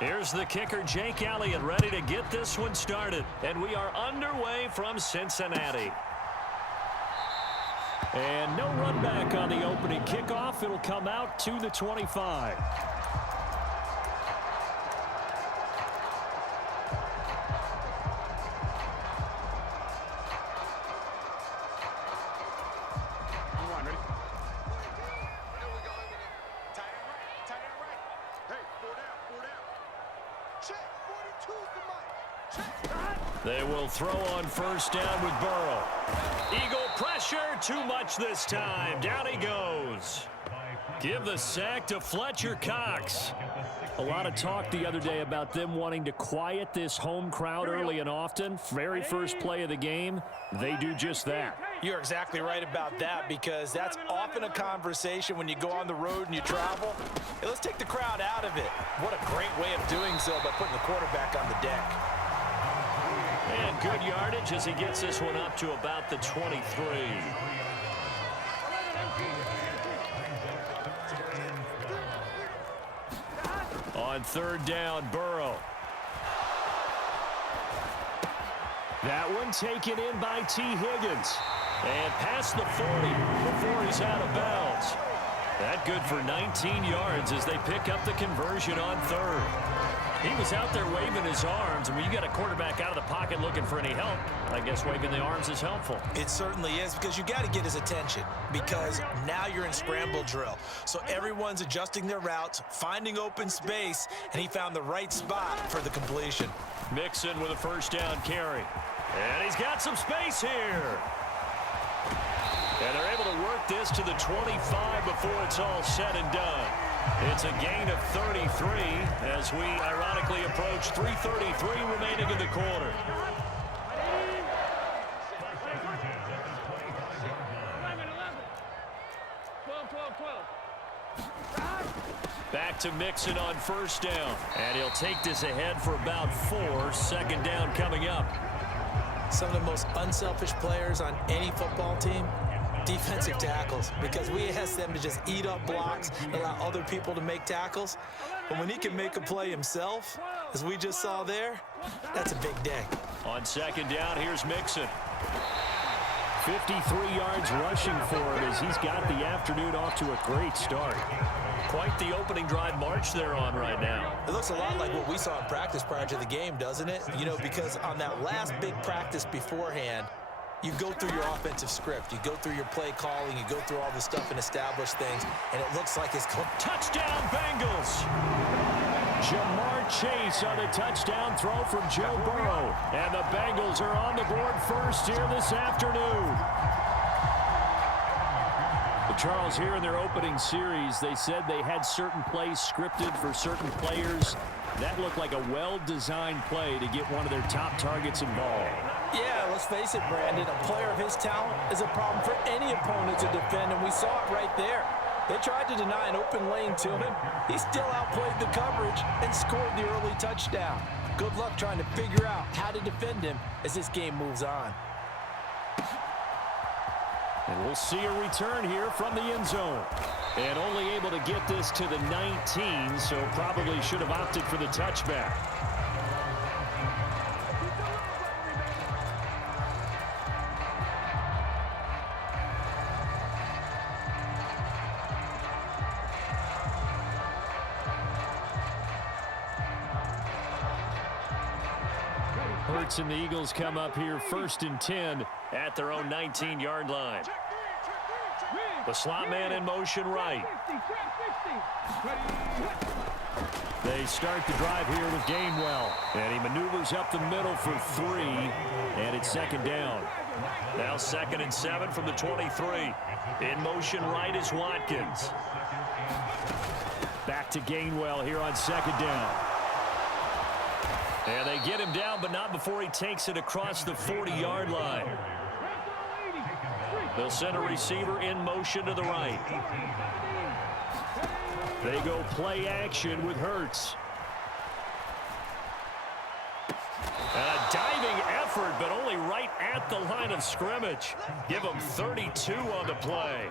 Here's the kicker, Jake Elliott, ready to get this one started. And we are underway from Cincinnati. And no run back on the opening kickoff. It'll come out to the 25. They will throw on first down with Burrow. Eagle pressure, too much this time. Down he goes. Give the sack to Fletcher Cox. A lot of talk the other day about them wanting to quiet this home crowd early and often. Very first play of the game, they do just that. You're exactly right about that, because that's often a conversation when you go on the road and you travel. Hey, let's take the crowd out of it. What a great way of doing so by putting the quarterback on the deck. And good yardage as he gets this one up to about the 23. On third down, Burrow. That one taken in by T. Higgins. And past the 40 before he's out of bounds. That good for 19 yards as they pick up the conversion on third. He was out there waving his arms, and when you got a quarterback out of the pocket looking for any help, I guess waving the arms is helpful. It certainly is, because you got to get his attention, because now you're in scramble drill. So everyone's adjusting their routes, finding open space, and he found the right spot for the completion. Mixon with a first down carry. And he's got some space here. And they're able to work this to the 25 before it's all said and done. It's a gain of 33 as we ironically approach 3:33 remaining in the quarter. Back to Mixon on first down. And he'll take this ahead for about 4. Second down coming up. Some of the most unselfish players on any football team, defensive tackles, because we ask them to just eat up blocks and allow other people to make tackles. But when he can make a play himself, as we just saw there, that's a big day. On second down, here's Mixon. 53 yards rushing for him as he's got the afternoon off to a great start. Quite the opening drive march they're on right now. It looks a lot like what we saw in practice prior to the game, doesn't it? You know, because on that last big practice beforehand, you go through your offensive script. You go through your play calling. You go through all the stuff and establish things. And it looks like it's... Touchdown, Bengals! Jamar Chase on the touchdown throw from Joe Burrow. And the Bengals are on the board first here this afternoon. But Charles, here in their opening series, they said they had certain plays scripted for certain players. That looked like a well-designed play to get one of their top targets involved. Yeah, let's face it, Brandon. A player of his talent is a problem for any opponent to defend, and we saw it right there. They tried to deny an open lane to him. He still outplayed the coverage and scored the early touchdown. Good luck trying to figure out how to defend him as this game moves on. And we'll see a return here from the end zone. And only able to get this to the 19, so probably should have opted for the touchback. Hurts and the Eagles come up here first and 10 at their own 19-yard line. The slot man in motion right. They start the drive here with Gainwell. And he maneuvers up the middle for 3. And it's second down. Now 2nd and 7 from the 23. In motion right is Watkins. Back to Gainwell here on second down. And they get him down, but not before he takes it across the 40-yard line. They'll send a receiver in motion to the right. They go play action with Hurts. And a diving effort, but only right at the line of scrimmage. Give him 32 on the play.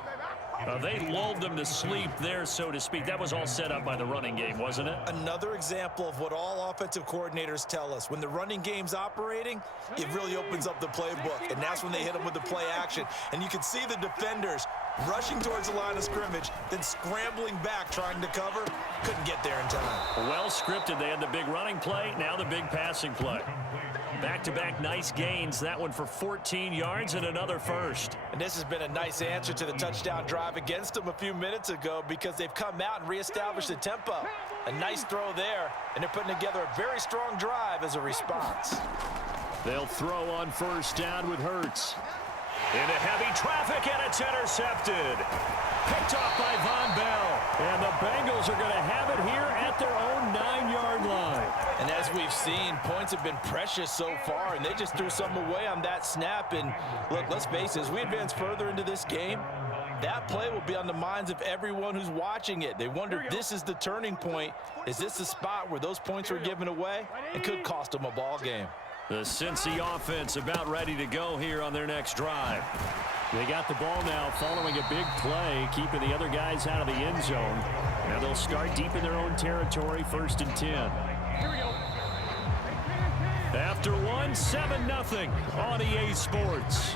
They lulled them to sleep there, so to speak. That was all set up by the running game, wasn't it? Another example of what all offensive coordinators tell us. When the running game's operating, it really opens up the playbook, and that's when they hit them with the play action. And you can see the defenders rushing towards the line of scrimmage, then scrambling back trying to cover. Couldn't get there in time. Well scripted. They had the big running play, now the big passing play. Back-to-back nice gains. That one for 14 yards and another first. And this has been a nice answer to the touchdown drive against them a few minutes ago because they've come out and reestablished the tempo. A nice throw there, and they're putting together a very strong drive as a response. They'll throw on first down with Hurts. Into heavy traffic, and it's intercepted. Picked off by Von Bell. And the Bengals are going to have it here at their own 9-yard line. And as we've seen, points have been precious so far, and they just threw something away on that snap. And look, let's face it, as we advance further into this game, that play will be on the minds of everyone who's watching it. They wonder if this is the turning point. Is this the spot where those points were given away? It could cost them a ball game. The Cincy offense about ready to go here on their next drive. They got the ball now following a big play, keeping the other guys out of the end zone. Now they'll start deep in their own territory, 1st and 10. Here we go. After one, 7-0 on EA Sports.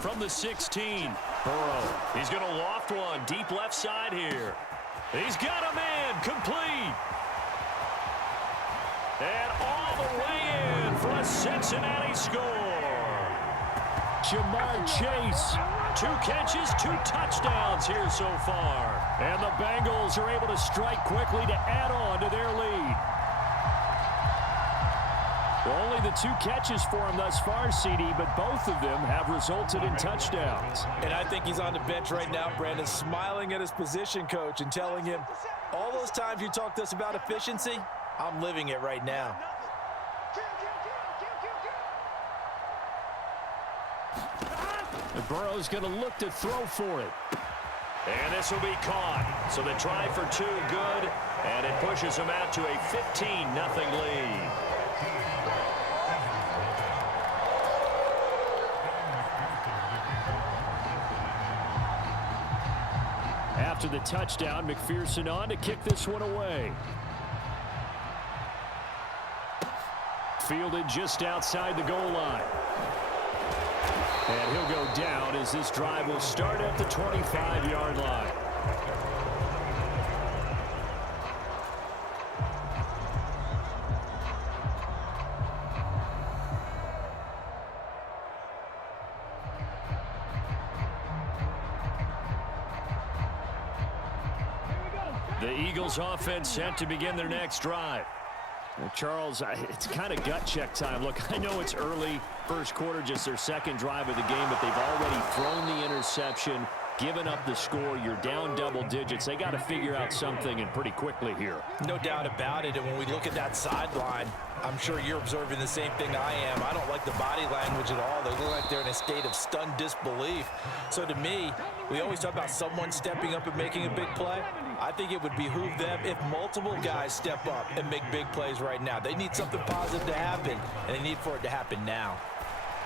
From the 16, Burrow. He's going to loft one deep left side here. He's got a man complete. And all the way in for a Cincinnati score. Jamar Chase, 2 catches, 2 touchdowns here so far. And the Bengals are able to strike quickly to add on to their lead. Only the 2 catches for him thus far, CD, but both of them have resulted in touchdowns. And I think he's on the bench right now, Brandon, smiling at his position coach and telling him, all those times you talked to us about efficiency, I'm living it right now. And Burrow's going to look to throw for it. And this will be caught. So the try for 2 good, and it pushes him out to a 15-0 lead. After the touchdown, McPherson on to kick this one away. Fielded just outside the goal line. And he'll go down as this drive will start at the 25-yard line. The Eagles offense set to begin their next drive. Well, Charles, it's kind of gut check time. Look, I know it's early, first quarter, just their second drive of the game, but they've already thrown the interception, given up the score. You're down double digits. They got to figure out something, and pretty quickly here. No doubt about it. And when we look at that sideline, I'm sure you're observing the same thing I am. I don't like the body language at all. They look like they're in a state of stunned disbelief. So to me, we always talk about someone stepping up and making a big play. I think it would behoove them if multiple guys step up and make big plays right now. They need something positive to happen, and they need for it to happen now.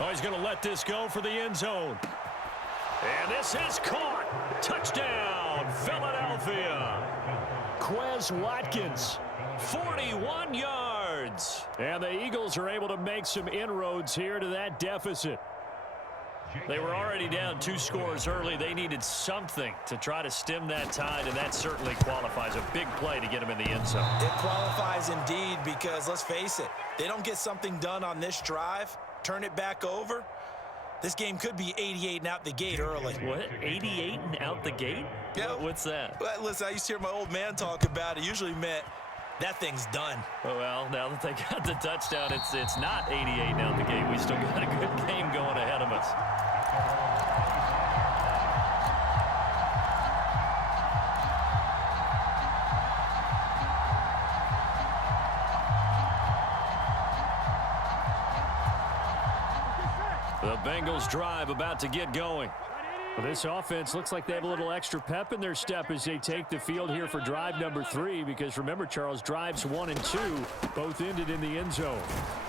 Oh, he's going to let this go for the end zone. And this is caught. Touchdown, Philadelphia. Quez Watkins, 41 yards. And the Eagles are able to make some inroads here to that deficit. They were already down 2 scores early. They needed something to try to stem that tide, and that certainly qualifies. A big play to get them in the end zone. It qualifies indeed because, let's face it, they don't get something done on this drive, turn it back over, this game could be 88 and out the gate early. What? 88 and out the gate? Yeah. What's that? Well, listen, I used to hear my old man talk about it. Usually meant that thing's done. Oh, well, now that they got the touchdown, it's not 88 and out the gate. We still got a good game going ahead of us. The Bengals drive about to get going. Well, this offense looks like they have a little extra pep in their step as they take the field here for drive number 3, because remember, Charles, drives 1 and 2 both ended in the end zone.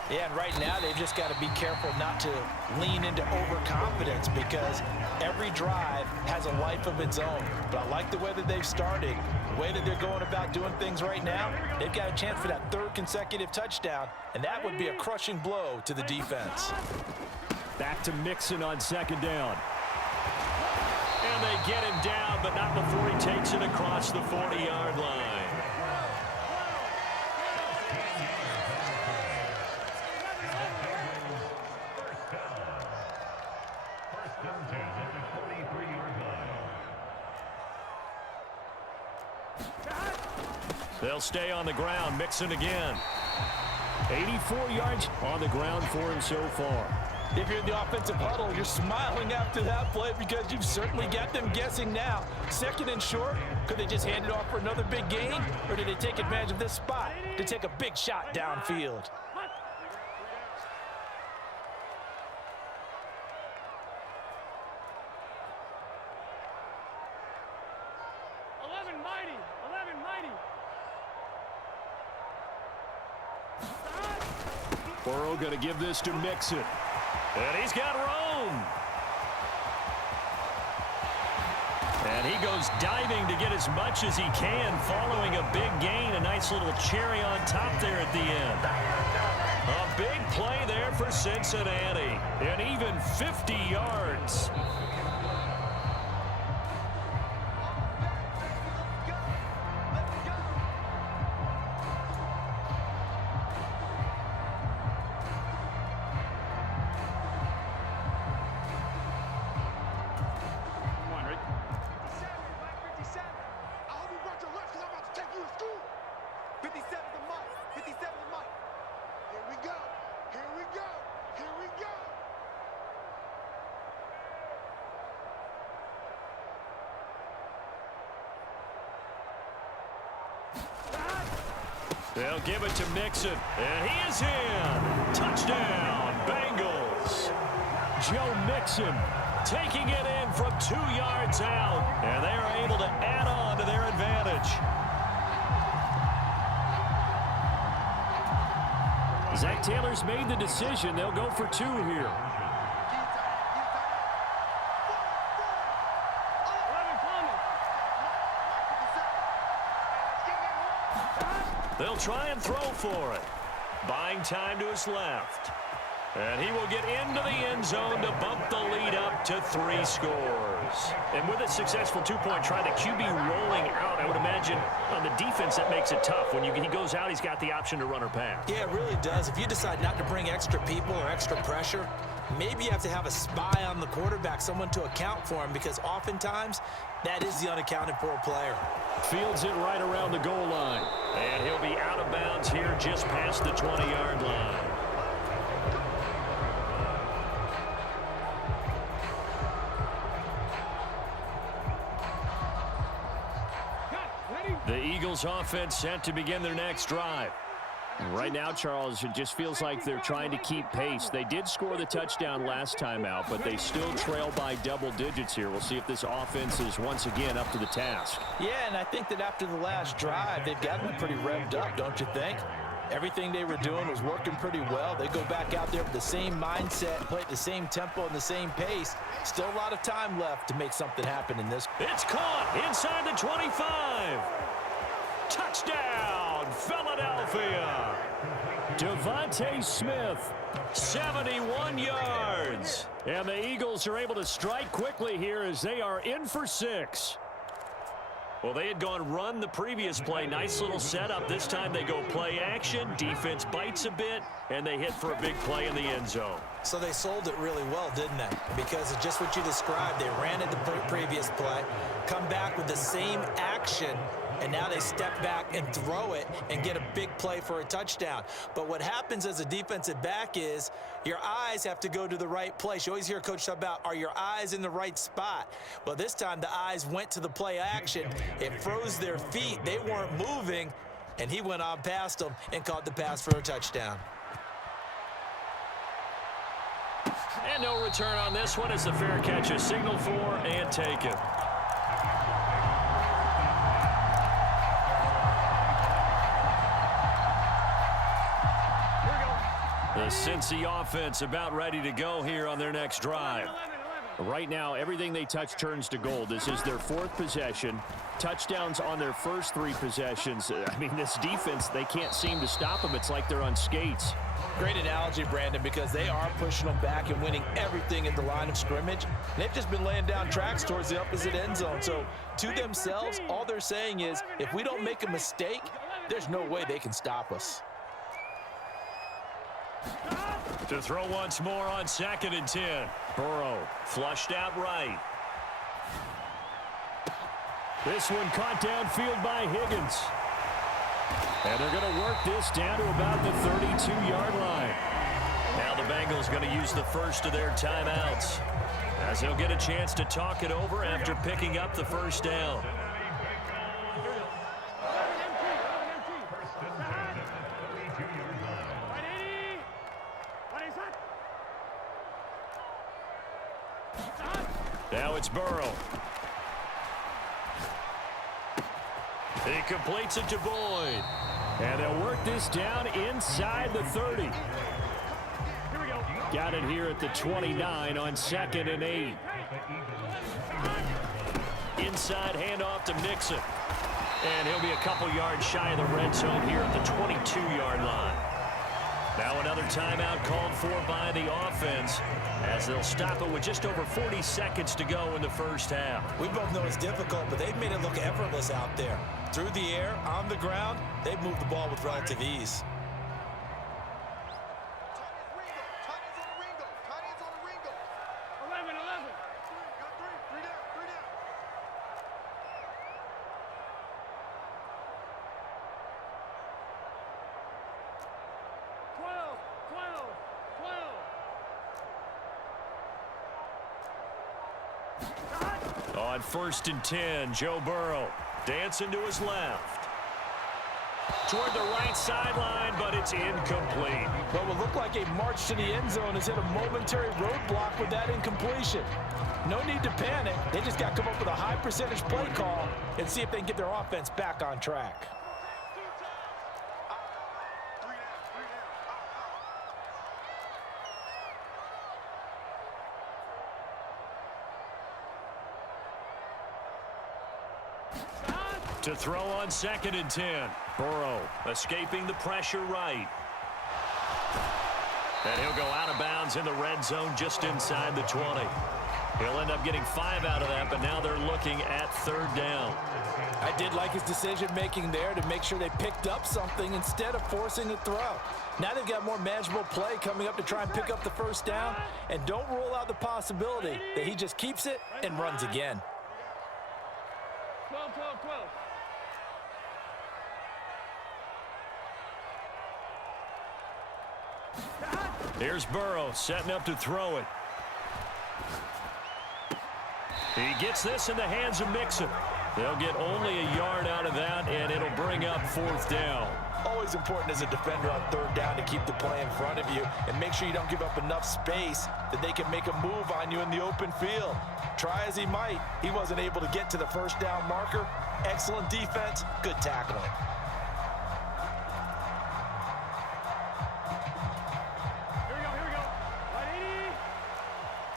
Yeah, and right now they've just got to be careful not to lean into overconfidence, because every drive has a life of its own. But I like the way that they've started, the way that they're going about doing things right now. They've got a chance for that 3rd consecutive touchdown, and that would be a crushing blow to the defense. Back to Mixon on 2nd down. And they get him down, but not before he takes it across the 40-yard line. They'll stay on the ground. Mixon again. 84 yards on the ground for him so far. If you're in the offensive huddle, you're smiling after that play, because you've certainly got them guessing now. 2nd and short, could they just hand it off for another big gain? Or did they take advantage of this spot to take a big shot downfield? Burrow going to give this to Mixon. And he's got room. And he goes diving to get as much as he can, following a big gain. A nice little cherry on top there at the end. A big play there for Cincinnati. And even 50 yards. They'll give it to Mixon, and he is in. Touchdown, Bengals. Joe Mixon taking it in from 2 yards out, and they are able to add on to their advantage. Zach Taylor's made the decision. They'll go for 2 here. They'll try and throw for it. Buying time to his left. And he will get into the end zone to bump the lead up to 3 scores. And with a successful 2-point try, the QB rolling out, I would imagine on the defense that makes it tough. When he goes out, he's got the option to run or pass. Yeah, it really does. If you decide not to bring extra people or extra pressure, maybe you have to have a spy on the quarterback, someone to account for him, because oftentimes that is the unaccounted for player. Fields it right around the goal line. And he'll be out of bounds here just past the 20-yard line. The Eagles offense set to begin their next drive. Right now, Charles, it just feels like they're trying to keep pace. They did score the touchdown last time out, but they still trail by double digits here. We'll see if this offense is once again up to the task. Yeah, and I think that after the last drive, they've gotten pretty revved up, don't you think? Everything they were doing was working pretty well. They go back out there with the same mindset, play at the same tempo and the same pace. Still a lot of time left to make something happen in this. It's caught inside the 25. Touchdown, Philadelphia. Devontae Smith, 71 yards. And the Eagles are able to strike quickly here as they are in for 6. Well, they had gone run the previous play. Nice little setup. This time they go play action. Defense bites a bit, and they hit for a big play in the end zone. So they sold it really well, didn't they? Because of just what you described. They ran it the previous play, come back with the same action, and now they step back and throw it and get a big play for a touchdown. But what happens as a defensive back is your eyes have to go to the right place. You always hear Coach talk about, are your eyes in the right spot? Well, this time the eyes went to the play action. It froze their feet. They weren't moving, and he went on past them and caught the pass for a touchdown. And no return on this one as the fair catch is signaled for and taken. The Cincy offense about ready to go here on their next drive. Right now, everything they touch turns to gold. This is their 4th possession. Touchdowns on their first 3 possessions. I mean, this defense, they can't seem to stop them. It's like they're on skates. Great analogy, Brandon, because they are pushing them back and winning everything at the line of scrimmage. They've just been laying down tracks towards the opposite end zone. So to themselves, all they're saying is, if we don't make a mistake, there's no way they can stop us. To throw once more on 2nd and 10. Burrow flushed out right. This one caught downfield by Higgins. And they're going to work this down to about the 32-yard line. Now the Bengals going to use the first of their timeouts, as they'll get a chance to talk it over after picking up the first down. Now it's Burrow. He completes it to Boyd. And they'll work this down inside the 30. Got it here at the 29 on 2nd and 8. Inside handoff to Mixon. And he'll be a couple yards shy of the red zone here at the 22-yard line. Now another timeout called for by the offense, as they'll stop it with just over 40 seconds to go in the first half. We both know it's difficult, but they've made it look effortless out there. Through the air, on the ground, they've moved the ball with relative ease. On 1st and 10, Joe Burrow dancing to his left. Toward the right sideline, but it's incomplete. What will look like a march to the end zone has hit a momentary roadblock with that incompletion. No need to panic. They just got to come up with a high percentage play call and see if they can get their offense back on track. To throw on 2nd and 10. Burrow escaping the pressure right. And he'll go out of bounds in the red zone just inside the 20. He'll end up getting 5 out of that, but now they're looking at 3rd down. I did like his decision-making there to make sure they picked up something instead of forcing a throw. Now they've got more manageable play coming up to try and pick up the first down, and don't rule out the possibility that he just keeps it and runs again. 12, 12, 12. Here's Burrow setting up to throw it. He gets this in the hands of Mixon. They'll get only a yard out of that, and it'll bring up 4th down. Always important as a defender on 3rd down to keep the play in front of you and make sure you don't give up enough space that they can make a move on you in the open field. Try as he might, he wasn't able to get to the first down marker. Excellent defense, good tackling. Here we go. 180.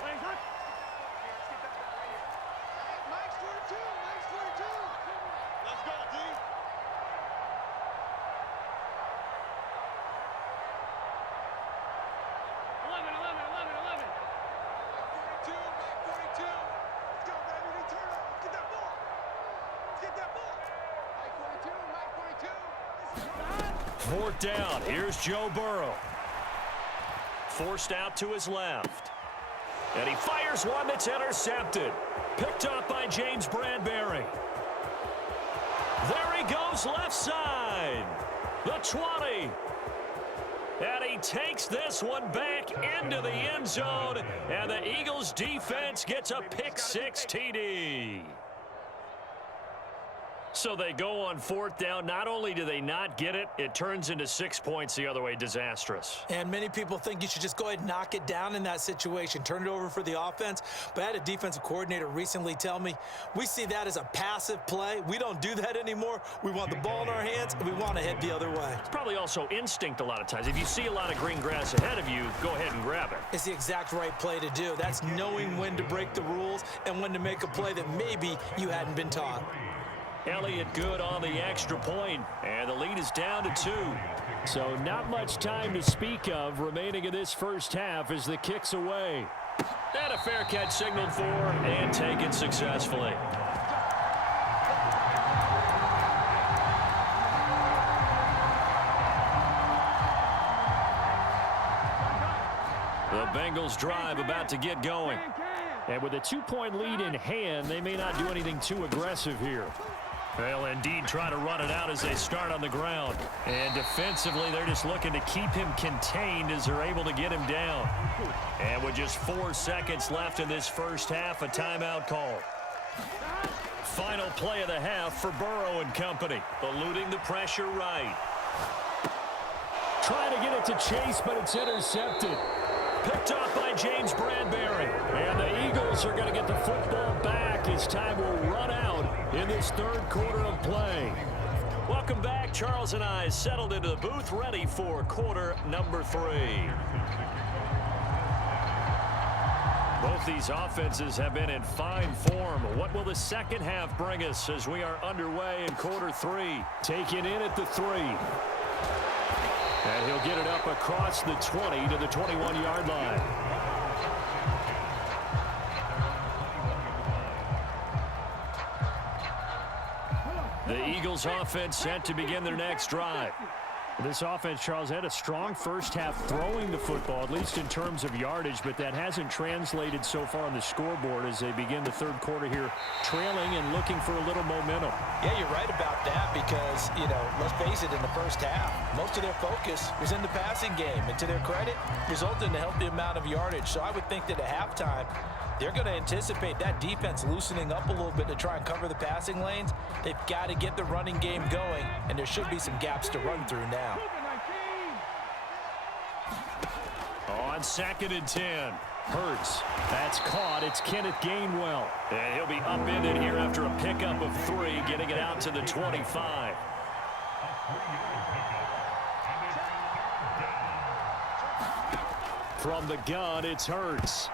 Playing hot. Mike's 42. Let's go, D. 11. 42. Mike 42. Let's go, baby. We turn up. Let's get that ball. Mike 42. 4th down. Here's Joe Burrow. Forced out to his left. And he fires one that's intercepted. Picked up by James Bradbury. There he goes left side. The 20. And he takes this one back into the end zone. And the Eagles defense gets a pick 6 TD. So they go on fourth down. Not only do they not get it, it turns into 6 points the other way. Disastrous. And many people think you should just go ahead and knock it down in that situation. Turn it over for the offense. But I had a defensive coordinator recently tell me, we see that as a passive play. We don't do that anymore. We want the ball in our hands, and we want to head the other way. It's probably also instinct a lot of times. If you see a lot of green grass ahead of you, go ahead and grab it. It's the exact right play to do. That's knowing when to break the rules and when to make a play that maybe you hadn't been taught. Elliott good on the extra point, and the lead is down to 2. So not much time to speak of remaining in this first half as the kick's away. And a fair catch signaled for and taken successfully. The Bengals drive about to get going. And with a 2-point lead in hand, they may not do anything too aggressive here. They'll indeed try to run it out as they start on the ground. And defensively, they're just looking to keep him contained as they're able to get him down. And with just 4 seconds left in this first half, a timeout call. Final play of the half for Burrow and company. Eluding the pressure right. Trying to get it to Chase, but it's intercepted. Picked up by James Bradbury. And the Eagles are going to get the football back as time will run out in this third quarter of play. Welcome back. Charles and I settled into the booth ready for quarter number 3. Both these offenses have been in fine form. What will the second half bring us as we are underway in quarter 3? Taken in at the 3. And he'll get it up across the 20 to the 21-yard line. The Eagles offense set to begin their next drive. This offense, Charles, had a strong first half throwing the football, at least in terms of yardage, but that hasn't translated so far on the scoreboard as they begin the third quarter here, trailing and looking for a little momentum. Yeah, you're right about that because, let's face it, in the first half, most of their focus was in the passing game. And to their credit, resulted in a healthy amount of yardage. So I would think that at halftime, they're going to anticipate that defense loosening up a little bit to try and cover the passing lanes. They've got to get the running game going, and there should be some gaps to run through now. On 2nd and 10. Hurts. That's caught. It's Kenneth Gainwell. And he'll be upended here after a pickup of 3, getting it out to the 25. From the gun, it's Hurts.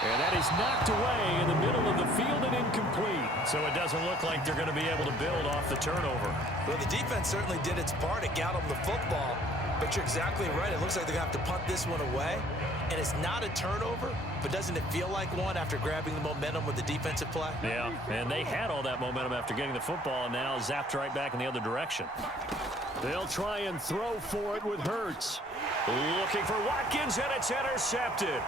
And that is knocked away in the middle of the field and incomplete. So it doesn't look like they're going to be able to build off the turnover. Well, the defense certainly did its part. It got them the football. But you're exactly right. It looks like they're going to have to punt this one away. And it's not a turnover, but doesn't it feel like one after grabbing the momentum with the defensive play? Yeah, and they had all that momentum after getting the football and now zapped right back in the other direction. They'll try and throw for it with Hurts. Looking for Watkins, and it's intercepted.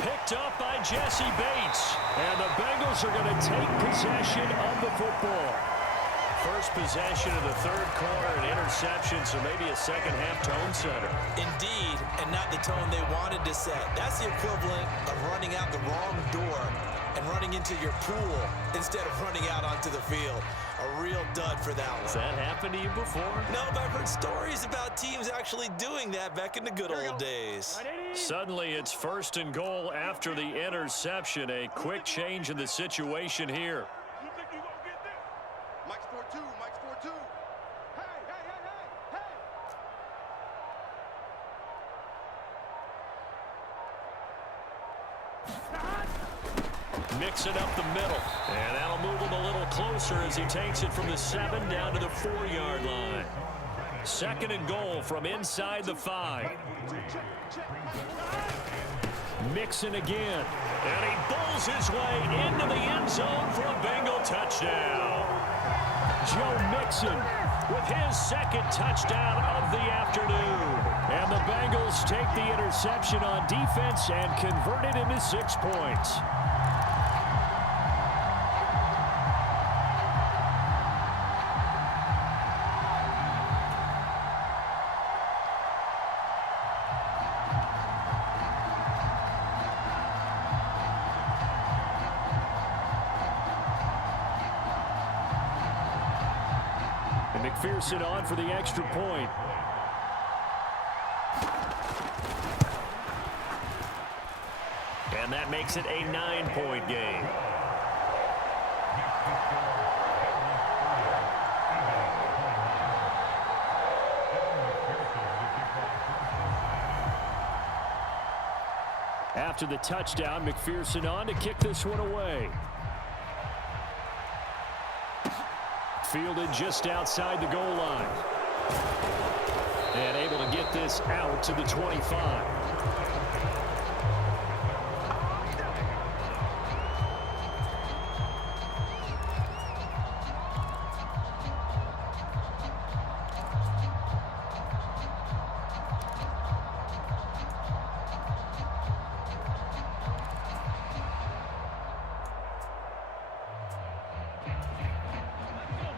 Picked up by Jesse Bates. And the Bengals are going to take possession of the football. First possession of the third quarter, an interception, so maybe a second-half tone setter. Indeed, and not the tone they wanted to set. That's the equivalent of running out the wrong door and running into your pool instead of running out onto the field. A real dud for that one. Has that happened to you before? No, but I've heard stories about teams actually doing that back in the good old days. Suddenly, it's 1st and goal after the interception. A quick change in the situation here. You think you gonna get this? Mike's 4-2. Mike's 4-2. Hey, hey, hey, hey, hey! Mix it up the middle. And that'll move him a little closer as he takes it from the 7 down to the 4-yard line. 2nd and goal from inside the 5. Mixon again. And he bowls his way into the end zone for a Bengal touchdown. Joe Mixon with his 2nd touchdown of the afternoon. And the Bengals take the interception on defense and convert it into 6 points. McPherson on for the extra point. And that makes it a 9-point game. After the touchdown, McPherson on to kick this one away. Fielded just outside the goal line. And able to get this out to the 25.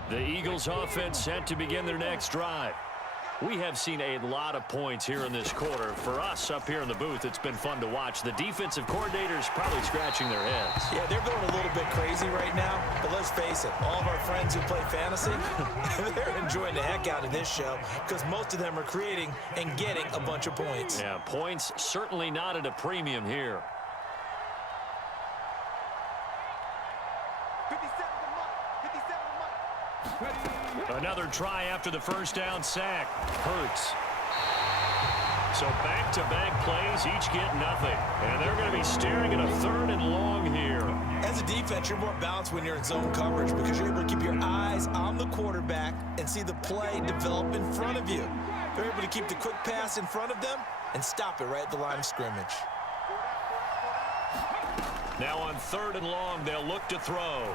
The Eagles offense set to begin their next drive. We have seen a lot of points here in this quarter. For us up here in the booth, it's been fun to watch. The defensive coordinators probably scratching their heads. Yeah, they're going a little bit crazy right now. But let's face it, all of our friends who play fantasy, they're enjoying the heck out of this show because most of them are creating and getting a bunch of points. Yeah, points certainly not at a premium here. 57 to Mike. 57 to Mike. Another try after the first down sack. Hurts. So back-to-back plays, each get nothing. And they're going to be staring at a 3rd and long here. As a defense, you're more balanced when you're in zone coverage because you're able to keep your eyes on the quarterback and see the play develop in front of you. They're able to keep the quick pass in front of them and stop it right at the line of scrimmage. Now on 3rd and long, they'll look to throw.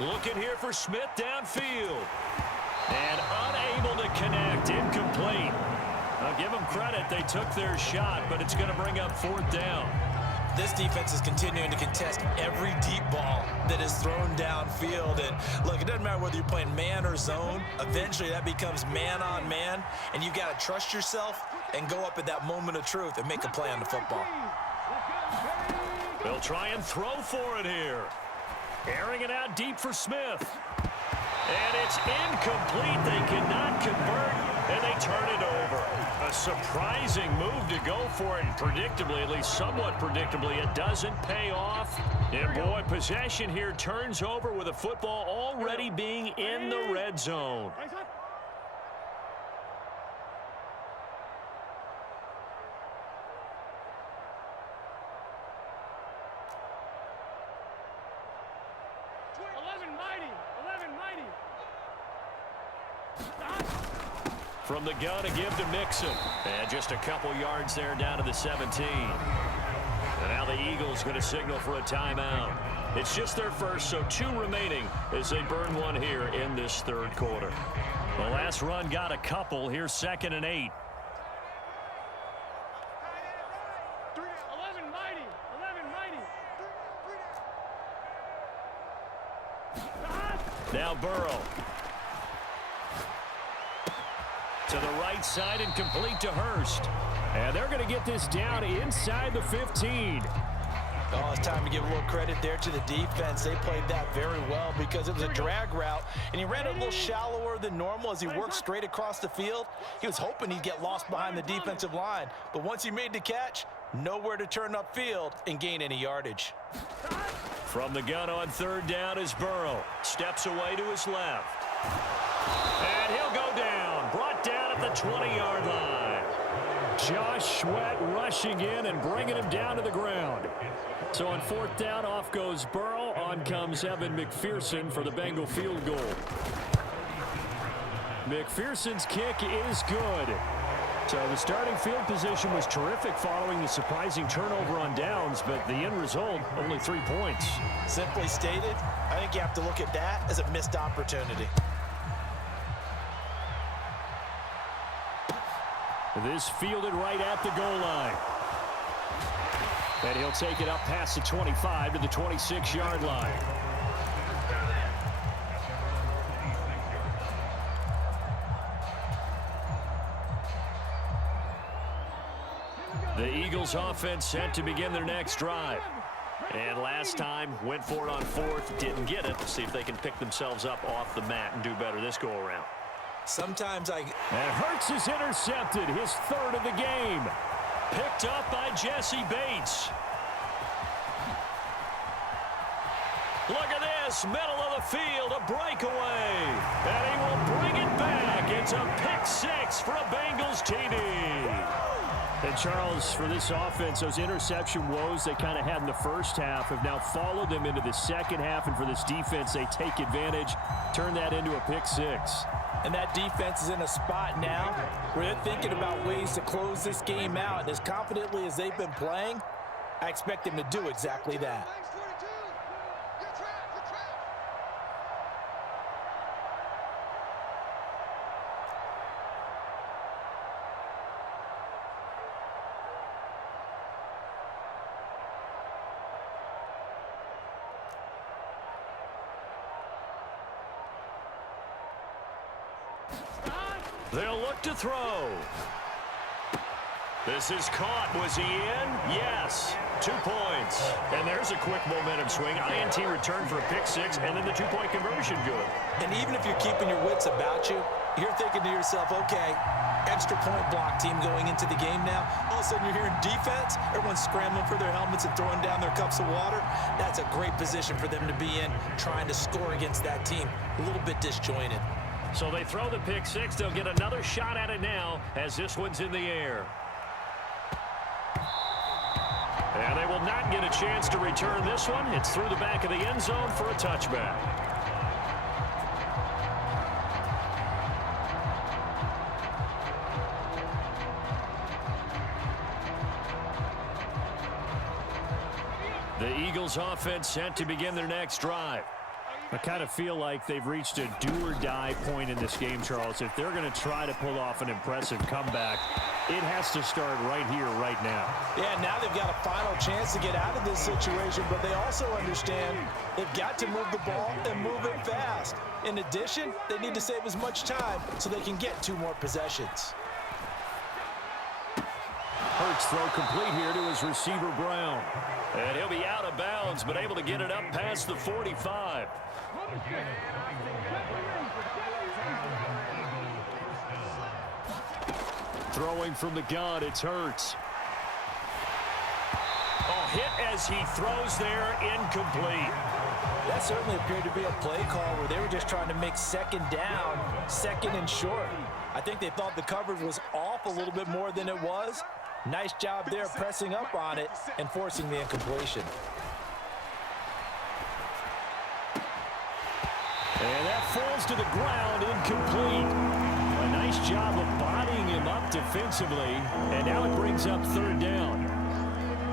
Looking here for Smith downfield. And unable to connect. Incomplete. I'll give them credit. They took their shot, but it's going to bring up 4th down. This defense is continuing to contest every deep ball that is thrown downfield. And look, it doesn't matter whether you're playing man or zone. Eventually, that becomes man on man. And you've got to trust yourself and go up at that moment of truth and make a play on the football. They'll try and throw for it here. Airing it out deep for Smith. And it's incomplete. They cannot convert, and they turn it over. A surprising move to go for it, and predictably, at least somewhat predictably, it doesn't pay off. And boy, possession here turns over with a football already being in the red zone. From the gun, a give to Mixon. And just a couple yards there down to the 17. And now the Eagles going to signal for a timeout. It's just their first, so 2 remaining as they burn one here in this 3rd quarter. The last run got a couple. Here's 2nd and 8. 11 mighty. 11 mighty. Now Burrow. To the right side and complete to Hurst. And they're going to get this down inside the 15. Oh, it's time to give a little credit there to the defense. They played that very well because it was a drag route, and he ran it a little shallower than normal as he worked straight across the field. He was hoping he'd get lost behind the defensive line, but once he made the catch, nowhere to turn upfield and gain any yardage. From the gun on 3rd down is Burrow. Steps away to his left. And he'll go down. Brought down at the 20-yard line. Josh Sweat rushing in and bringing him down to the ground. So on 4th down, off goes Burrow. On comes Evan McPherson for the Bengal field goal. McPherson's kick is good. So the starting field position was terrific following the surprising turnover on downs, but the end result, only 3 points. Simply stated, I think you have to look at that as a missed opportunity. This fielded right at the goal line. And he'll take it up past the 25 to the 26-yard line. The Eagles offense set to begin their next drive. And last time went for it on 4th, didn't get it. See if they can pick themselves up off the mat and do better this go around. Sometimes And Hurts is intercepted, his third of the game. Picked up by Jesse Bates. Look at this, middle of the field, a breakaway. And he will bring it back. It's a pick six for a Bengals TD. And Charles, for this offense, those interception woes they kind of had in the first half have now followed them into the second half. And for this defense, they take advantage, turn that into a pick six. And that defense is in a spot now where they're thinking about ways to close this game out. And as confidently as they've been playing, I expect them to do exactly that. They'll look to throw. This is caught. Was he in? Yes. 2 points. And there's a quick momentum swing. INT return for a pick six, and then the two-point conversion good. And even if you're keeping your wits about you, you're thinking to yourself, okay, extra point block team going into the game now. All of a sudden you're hearing defense. Everyone's scrambling for their helmets and throwing down their cups of water. That's a great position for them to be in, trying to score against that team. A little bit disjointed. So they throw the pick six. They'll get another shot at it now as this one's in the air. And they will not get a chance to return this one. It's through the back of the end zone for a touchback. The Eagles offense set to begin their next drive. I kind of feel like they've reached a do-or-die point in this game, Charles. If they're going to try to pull off an impressive comeback, it has to start right here, right now. Yeah, now they've got a final chance to get out of this situation, but they also understand they've got to move the ball and move it fast. In addition, they need to save as much time so they can get 2 more possessions. Hurts throw complete here to his receiver, Brown. And he'll be out of bounds, but able to get it up past the 45. Throwing from the gun, it's Hurts. Oh, hit as he throws there, incomplete. That certainly appeared to be a play call where they were just trying to make second down, second and short. I think they thought the coverage was off a little bit more than it was. Nice job there pressing up on it and forcing the incompletion. And that falls to the ground, incomplete. A nice job of bodying him up defensively, and now it brings up third down.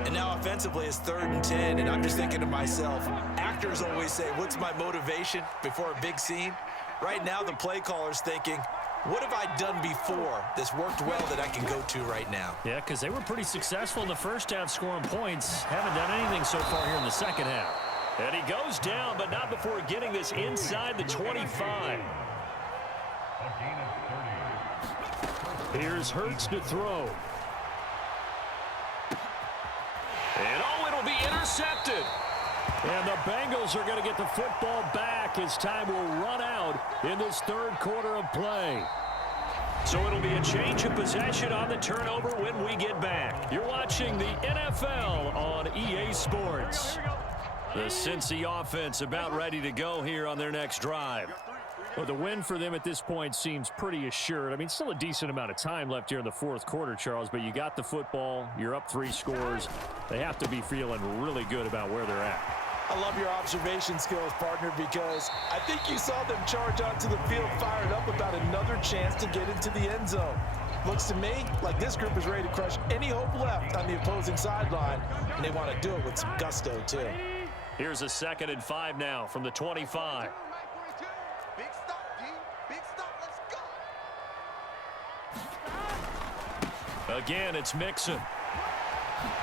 And now offensively it's 3rd and 10, and I'm just thinking to myself, actors always say, what's my motivation before a big scene? Right now the play caller's thinking, what have I done before that's worked well that I can go to right now? Yeah, because they were pretty successful in the first half scoring points. Haven't done anything so far here in the second half. And he goes down, but not before getting this inside the 25. Here's Hurts to throw. And oh, it'll be intercepted. And the Bengals are going to get the football back as time will run out in this third quarter of play. So it'll be a change of possession on the turnover when we get back. You're watching the NFL on EA Sports. The Cincy offense about ready to go here on their next drive. Well, the win for them at this point seems pretty assured. I mean, still a decent amount of time left here in the fourth quarter, Charles, but you got the football. You're up 3 scores. They have to be feeling really good about where they're at. I love your observation skills, partner, because I think you saw them charge onto the field fired up about another chance to get into the end zone. Looks to me like this group is ready to crush any hope left on the opposing sideline, and they want to do it with some gusto, too. Here's a 2nd and 5 now from the 25. Big stop, D. Big stop. Let's go. Again, it's Mixon.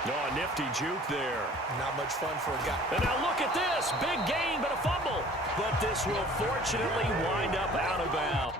Oh, nifty juke there. Not much fun for a guy. And now look at this. Big gain, but a fumble. But this will fortunately wind up out of bounds.